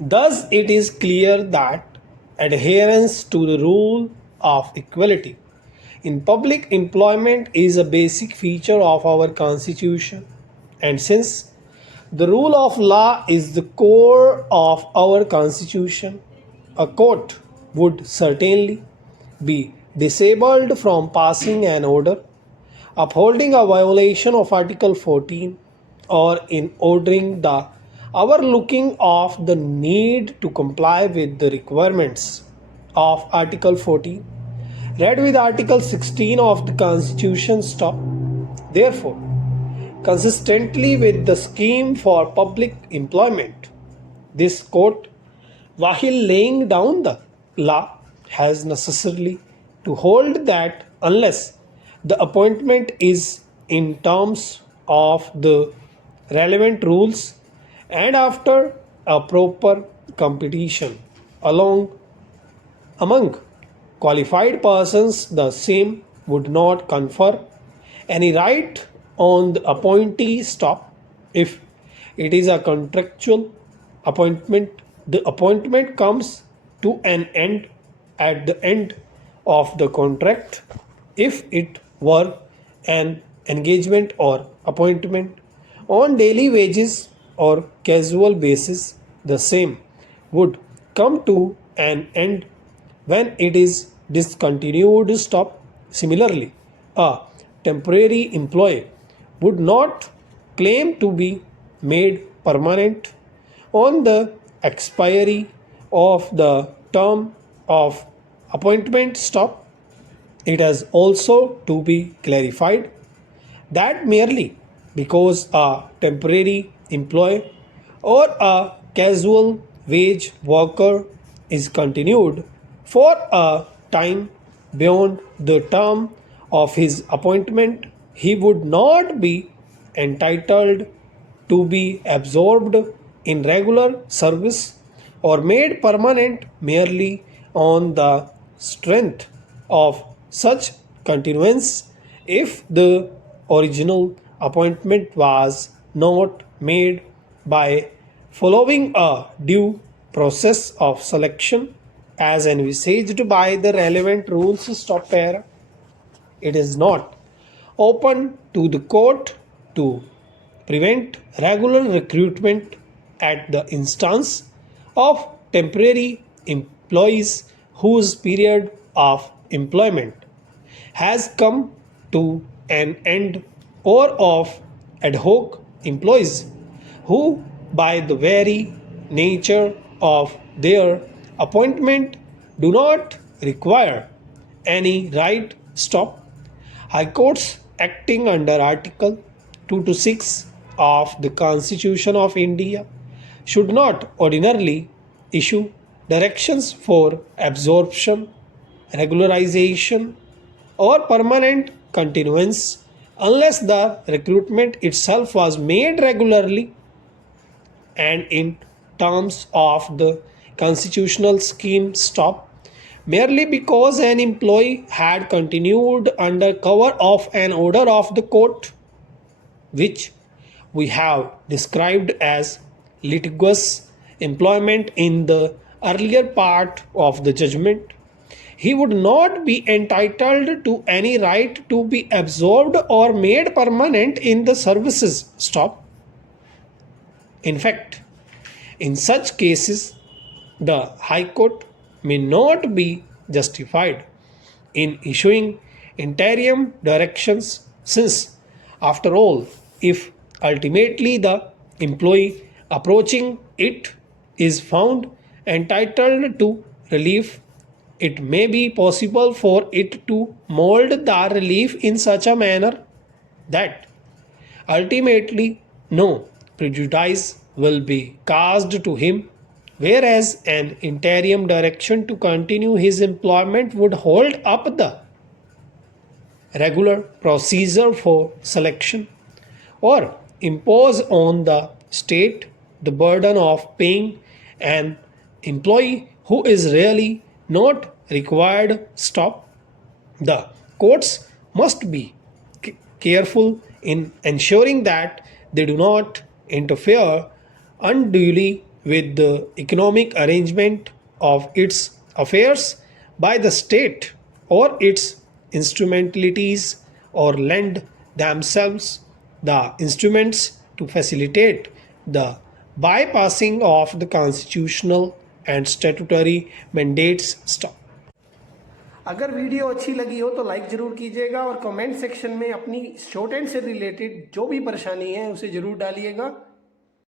Thus, it is clear that adherence to the rule of equality in public employment is a basic feature of our Constitution, and since the rule of law is the core of our Constitution, a court would certainly be disabled from passing an order upholding a violation of Article 14 or in ordering the overlooking of the need to comply with the requirements of Article 14 read with Article 16 of the Constitution stop. Therefore, consistently with the scheme for public employment, this court, while laying down the law, has necessarily to hold that unless the appointment is in terms of the relevant rules and after a proper competition among qualified persons, the same would not confer any right on the appointee stop. If it is a contractual appointment, the appointment comes to an end at the end of the contract. If it were an engagement or appointment on daily wages or casual basis, the same would come to an end when it is discontinued stop. Similarly, a temporary employee would not claim to be made permanent on the expiry of the term of appointment stop. It has also to be clarified that merely because a temporary employee or a casual wage worker is continued for a time beyond the term of his appointment, he would not be entitled to be absorbed in regular service or made permanent merely on the strength of such continuance if the original appointment was not made by following a due process of selection as envisaged by the relevant rules. Stop pair. It is not open to the court to prevent regular recruitment at the instance of temporary employees whose period of employment has come to an end or of ad hoc employees who, by the very nature of their appointment, do not require any right stop. High courts acting under Article 2 to 6 of the Constitution of India should not ordinarily issue directions for absorption, regularization, or permanent continuance unless the recruitment itself was made regularly and in terms of the constitutional scheme stop. Merely because an employee had continued under cover of an order of the court, which we have described as litigious employment in the earlier part of the judgment, he would not be entitled to any right to be absorbed or made permanent in the services stop. In fact, in such cases, the High Court may not be justified in issuing interim directions, since, after all, if ultimately the employee approaching it is found entitled to relief, it may be possible for it to mold the relief in such a manner that ultimately no prejudice will be caused to him, whereas an interim direction to continue his employment would hold up the regular procedure for selection or impose on the state the burden of paying an employee who is really not required stop. The courts must be careful in ensuring that they do not interfere unduly with the economic arrangement of its affairs by the state or its instrumentalities, or lend themselves the instruments to facilitate the bypassing of the constitutional and statutory mandates. Stop. अगर video अच्छी लगी हो तो like ज़रूर कीजिएगा और comment section में अपनी शॉर्ट हैंड से रिलेटेड जो भी परेशानी है उसे ज़रूर डालिएगा।